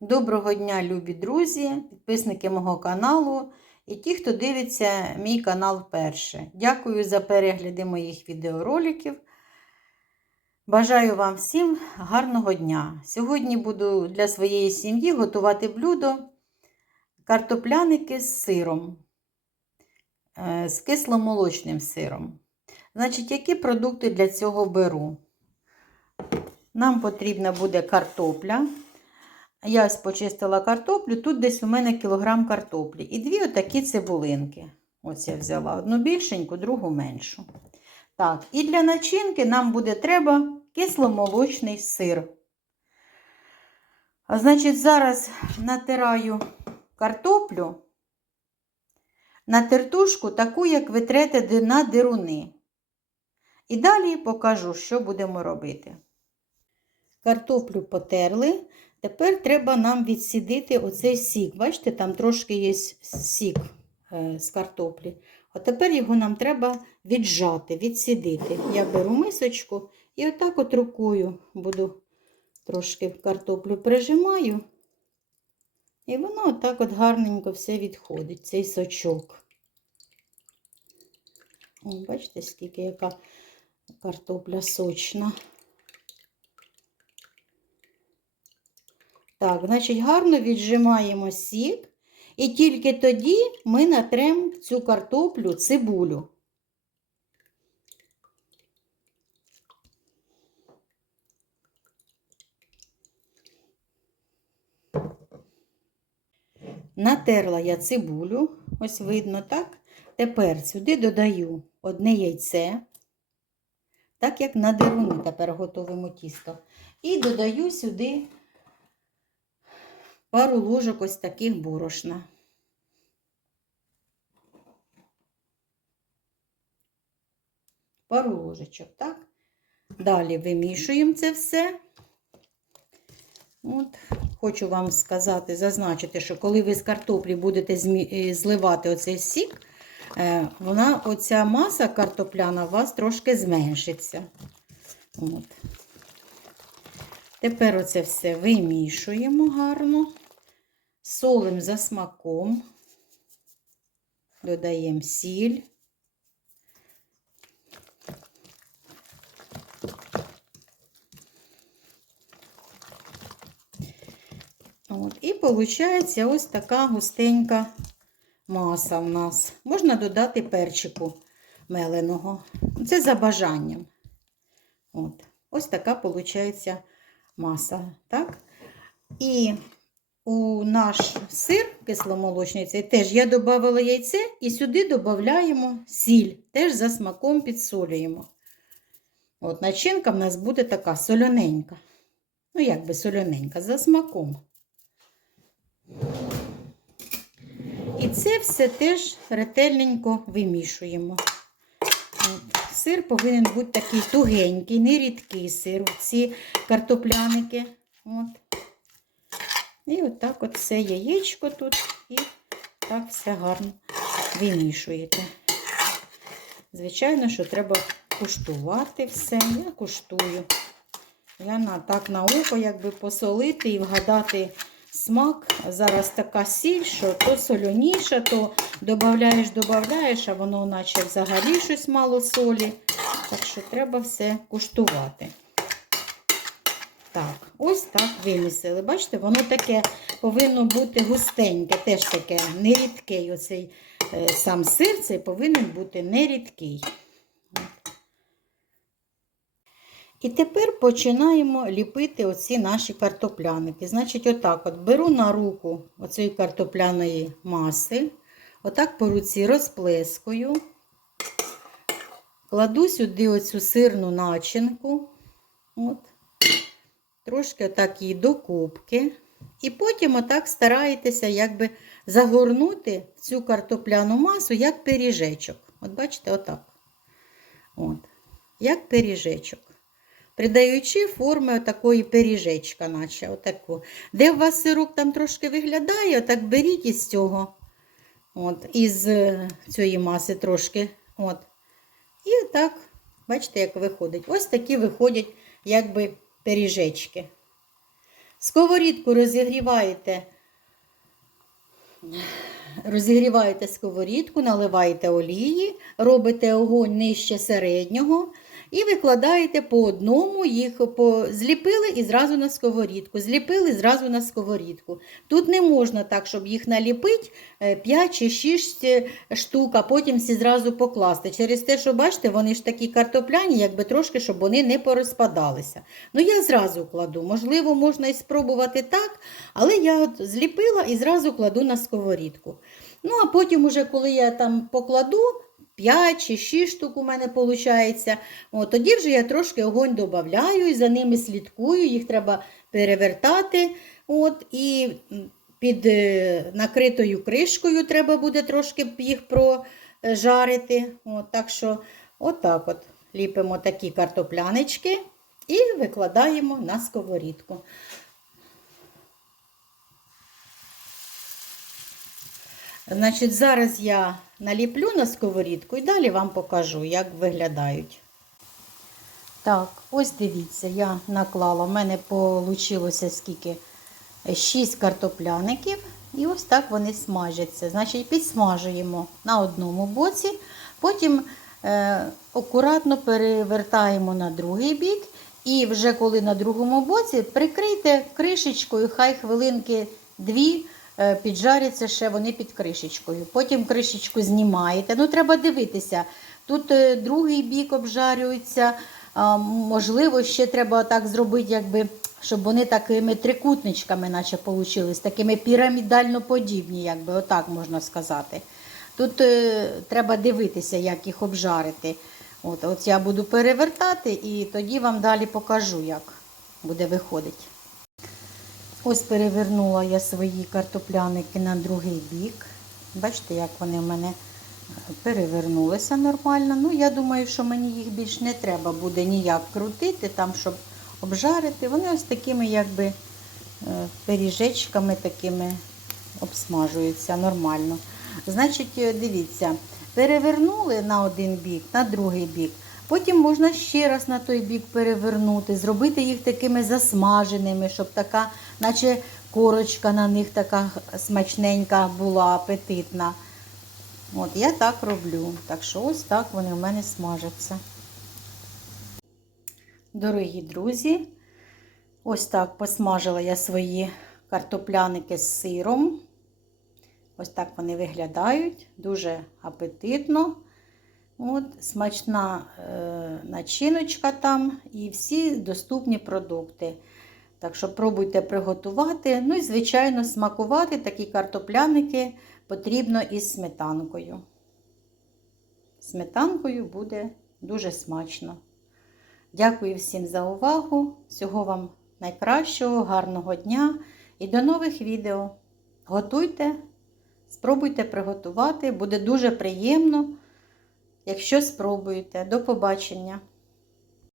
Доброго дня, любі друзі, підписники мого каналу і ті, хто дивиться мій канал вперше. Дякую за перегляди моїх відеороликів. Бажаю вам всім гарного дня. Сьогодні буду для своєї сім'ї готувати блюдо картопляники з сиром, е, з кисломолочним сиром. Значить, які продукти для цього беру? Нам потрібна буде картопля. Я ось почистила картоплю, тут десь у мене кілограм картоплі. І дві отакі цибулинки. Ось я взяла одну більшеньку, другу меншу. Так, і для начинки нам буде треба кисломолочний сир. А значить, зараз натираю картоплю на тертушку, таку, як ви трете на дируни. І далі покажу, що будемо робити. Картоплю потерли. Тепер треба нам відсідити оцей сік. Бачите, там трошки є сік е, з картоплі. А тепер його нам треба віджати, відсідити. Я беру мисочку і отак от рукою буду трошки картоплю прижимаю. І воно отак от гарненько все відходить, цей сочок. О, бачите, скільки яка картопля сочна. Так, значить, гарно віджимаємо сік, і тільки тоді ми натремо цю картоплю цибулю. Натерла я цибулю, ось видно, так? Тепер сюди додаю одне яйце, так як на деруни тепер готовимо тісто. І додаю сюди пару ложок ось таких борошна. Пару ложечок, так? Далі вимішуємо це все. От, Хочу вам сказати, зазначити, що коли ви з картоплі будете зливати оцей сік, е, вона, оця маса картопляна у вас трошки зменшиться. От. Тепер оце все вимішуємо гарно, солим за смаком, додаємо сіль. От, І виходить ось така густенька маса в нас. Можна додати перчику меленого. Це за бажанням. От. Ось така виходить маса. так? І у наш сир кисломолочний цей теж я додавала яйце і сюди додаємо сіль, теж за смаком підсолюємо. От Начинка в нас буде така соляненька. Ну, як би соляненька, за смаком. І це все теж ретельненько вимішуємо. От. Сир повинен бути такий тугенький, не рідкий сир, ці картопляники. От. І отак от все яєчко тут і так все гарно вимішуєте. Звичайно, що треба куштувати все. Я куштую. Я на, так на око якби посолити і вгадати смак. Зараз така сіль, що то соляніша, то додаєш, додаєш, а воно наче взагалі щось мало солі. Так що треба все куштувати. Так, ось так вимісили. Бачите, воно таке повинно бути густеньке, теж таке нерідкий. Оцей е, сам сир цей повинен бути нерідкий. І тепер починаємо ліпити оці наші картопляники. Значить, отак от беру на руку оцієї картопляної маси, отак по руці розплескую, кладу сюди оцю сирну начинку, от, трошки отак її до кубки. І потім отак стараєтеся якби загорнути цю картопляну масу, як пиріжечок. От бачите, отак. От, Як пиріжечок придаючи форми такої пиріжечка, наче отаку. Де у вас сирок там трошки виглядає, отак беріть із цього, от, із е, цієї маси трошки. От. І так, бачите, як виходить. Ось такі виходять, якби пиріжечки. Сковорідку розігріваєте. Розігріваєте сковорідку, наливаєте олії, робите огонь нижче середнього і викладаєте по одному, їх по... зліпили і зразу на сковорідку. Зліпили зразу на сковорідку. Тут не можна так, щоб їх наліпити 5 чи 6 штук, а потім всі зразу покласти. Через те, що бачите, вони ж такі картопляні, якби трошки, щоб вони не порозпадалися. Ну, я зразу кладу. Можливо, можна і спробувати так, але я от зліпила і зразу кладу на сковорідку. Ну, а потім, уже, коли я там покладу, 5 чи 6 штук у мене виходить. От, тоді вже я трошки огонь додаю і за ними слідкую, їх треба перевертати. От, і під е, накритою кришкою треба буде трошки їх прожарити. От, так що, отак от ліпимо такі картоплянички і викладаємо на сковорідку. Значить, зараз я наліплю на сковорідку і далі вам покажу, як виглядають. Так, ось дивіться, я наклала. У мене вийшло скільки 6 картопляників. І ось так вони смажаться. Значить, підсмажуємо на одному боці, потім е, акуратно перевертаємо на другий бік. І вже коли на другому боці, прикрийте кришечкою, хай хвилинки дві піджаряться ще вони під кришечкою. Потім кришечку знімаєте. Ну, треба дивитися. Тут е, другий бік обжарюється. Можливо, ще треба так зробити, якби, щоб вони такими трикутничками, наче получились, такими пірамідально подібні, якби отак можна сказати. Тут е, треба дивитися, як їх обжарити. От, от я буду перевертати і тоді вам далі покажу, як буде виходити. Ось перевернула я свої картопляники на другий бік. Бачите, як вони в мене перевернулися нормально. Ну, я думаю, що мені їх більш не треба буде ніяк крутити, там, щоб обжарити. Вони ось такими, якби, пиріжечками такими обсмажуються нормально. Значить, дивіться, перевернули на один бік, на другий бік. Потім можна ще раз на той бік перевернути, зробити їх такими засмаженими, щоб така, наче корочка на них така смачненька була, апетитна. От, я так роблю. Так що ось так вони в мене смажаться. Дорогі друзі, ось так посмажила я свої картопляники з сиром. Ось так вони виглядають, дуже апетитно. От, Смачна е, начиночка там і всі доступні продукти. Так що пробуйте приготувати. Ну і, звичайно, смакувати такі картопляники потрібно із сметанкою. Сметанкою буде дуже смачно. Дякую всім за увагу. Всього вам найкращого, гарного дня і до нових відео. Готуйте, спробуйте приготувати, буде дуже приємно, якщо спробуєте. До побачення!